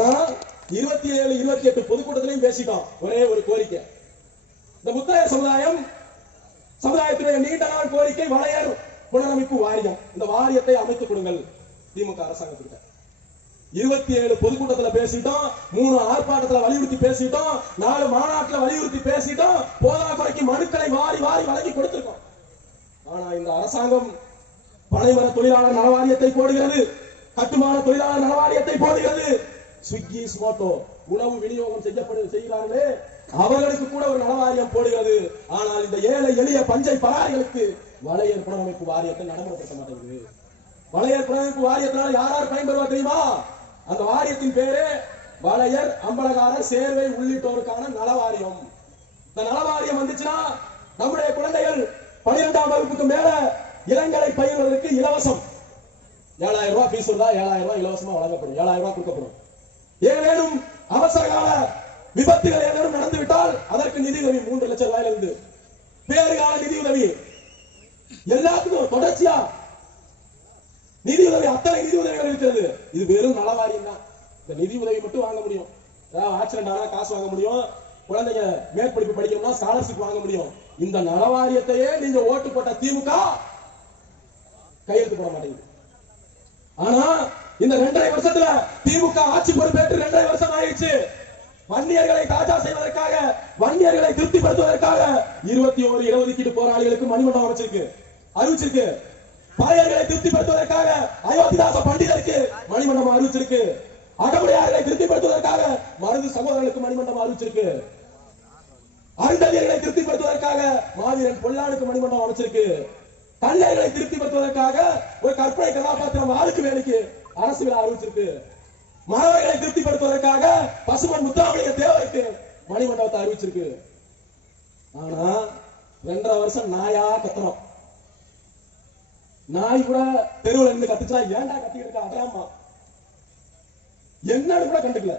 ஆனா இருபத்தி ஏழு இருபத்தி எட்டு பொதுக்கூட்டத்திலையும் பேசிட்டோம். ஒரே ஒரு கோரிக்கை. இந்த முத்தாய சமுதாயம் சமுதாயத்தினுடைய நீண்ட நாள் கோரிக்கை வளையர் புனரமைப்பு வாரியம். இந்த வாரியத்தை அமைத்துக் கொடுங்கள். திமுக அரசாங்கத்திட்ட. இருபத்தி ஏழு பொதுக்கூட்டத்துல பேசிட்டோம் மூணு ஆர்ப்பாட்டத்துல வலியுறுத்தி பேசிட்டோம் நாலு மாநாட்டுல வலியுறுத்தி பேசிட்டோம் போதா குறைக்கு மனுக்களை வாரி வாரி வழங்கி கொடுத்திருக்கோம். ஆனா இந்த அரசாங்கம் பனைமர தொழிலாளர் நலவாரியத்தை போடுகிறது கட்டுமான தொழிலாளர் நலவாரியத்தை போடுகிறது. ஸ்விக்கி ஸ்மோட்டோ உணவு விநியோகம் செய்யப்படு செய்கிறார்களே. அவர்களுக்கு கூட ஒரு நலவாரியம் போடுகிறது. ஆனால் இந்த ஏழை எளிய பஞ்சை பராரிகளுக்கு வளையர் புனரமைப்பு வாரியத்தை நடைமுறைப்படுத்த மாட்டேங்குது. வளையர் புனரமைப்பு வாரியத்தினால் யார் யார் பயன்பெறுவா தெரியுமா? அந்த வாரியத்தின் பேரு வளையர் அம்பலகார சேர்வை உள்ளிட்டோருக்கான நலவாரியம். இந்த நலவாரியம் வந்துச்சுன்னா நம்முடைய குழந்தைகள் பனிரெண்டாம் வகுப்புக்கு மேல இளங்கலை பயிர்வதற்கு இலவசம். ஏழாயிரம் ரூபாய் ஃபீஸ் இருந்தா ஏழாயிரம் ரூபாய் இலவசமா வழங்கப்படும். ஏழாயிரம் ரூபாய் கொடுக்கப்படும். ஏதேனும் அவசர கால விபத்துகள் ஏதேனும் நடந்து விட்டால் அதற்கு நிதி உதவி மூன்று லட்சம் ரூபாயில இருந்து பேறுகால நிதி உதவி. எல்லாத்துக்கும் தொடர்ச்சியா நிதி உதவி அத்தனை நிதி உதவிகள் இருக்கிறது. இது வெறும் நலவாரியம் தான். இந்த நிதி உதவி மட்டும் வாங்க முடியும். ஏதாவது ஆக்சிடென்ட் ஆனா காசு வாங்க முடியும். குழந்தைங்க மேற்படிப்பு படிக்கணும்னா ஸ்காலர்ஷிப் வாங்க முடியும். இந்த நலவாரியத்தையே நீங்க ஓட்டு போட்ட திமுக கையெழுத்து போட மாட்டேங்குது. ஆனா இந்த ரெண்டரை வருஷத்துல திமுக ஆட்சி பொறுப்பேற்று ரெண்டரை வருஷம் ஆயிடுச்சு. வன்னியர்களை தாஜா செய்வதற்காக வன்னியர்களை திருப்திப்படுத்துவதற்காக இருபத்தி ஓரு இடஒதுக்கீடு போராளிகளுக்கு மணிமண்டபம் அமைச்சிருக்கு. அறிவிச்சிருக்கு. பழையர்களை திருப்திப்படுத்துவதற்காக அயோத்திதாச பண்டிதருக்கு மணிமண்டபம் அறிவிச்சிருக்கு. அகமுடையார்களை திருப்திப்படுத்துவதற்காக மருது சகோதரர்களுக்கு மணிமண்டபம் அறிவிச்சிருக்கு. அருந்ததியர்களை திருப்திப்படுத்துவதற்காக மாவீரன் பொல்லானுக்கு மணிமண்டபம் அமைச்சிருக்கு. கல்லைகளை திருப்திப்படுத்துவதற்காக ஒரு கற்பனை கதாபாத்திரம் ஆளுக்கு வேலைக்கு அரசு விழா அறிவிச்சிருக்கு. மாணவர்களை திருப்திப்படுத்துவதற்காக பசுமன் முத்தாமலிங்க தேவருக்கு மணிமண்டபத்தை அறிவிச்சிருக்கு. ஆனா ரெண்டரை வருஷம் நாயா கத்துறோம் நாய் கூட தெருவுல இருந்து கத்துச்சா ஏன்டா கத்திக்கிட்டு இருக்கா? அதாம்மா என்னன்னு கூட கண்டுக்கல.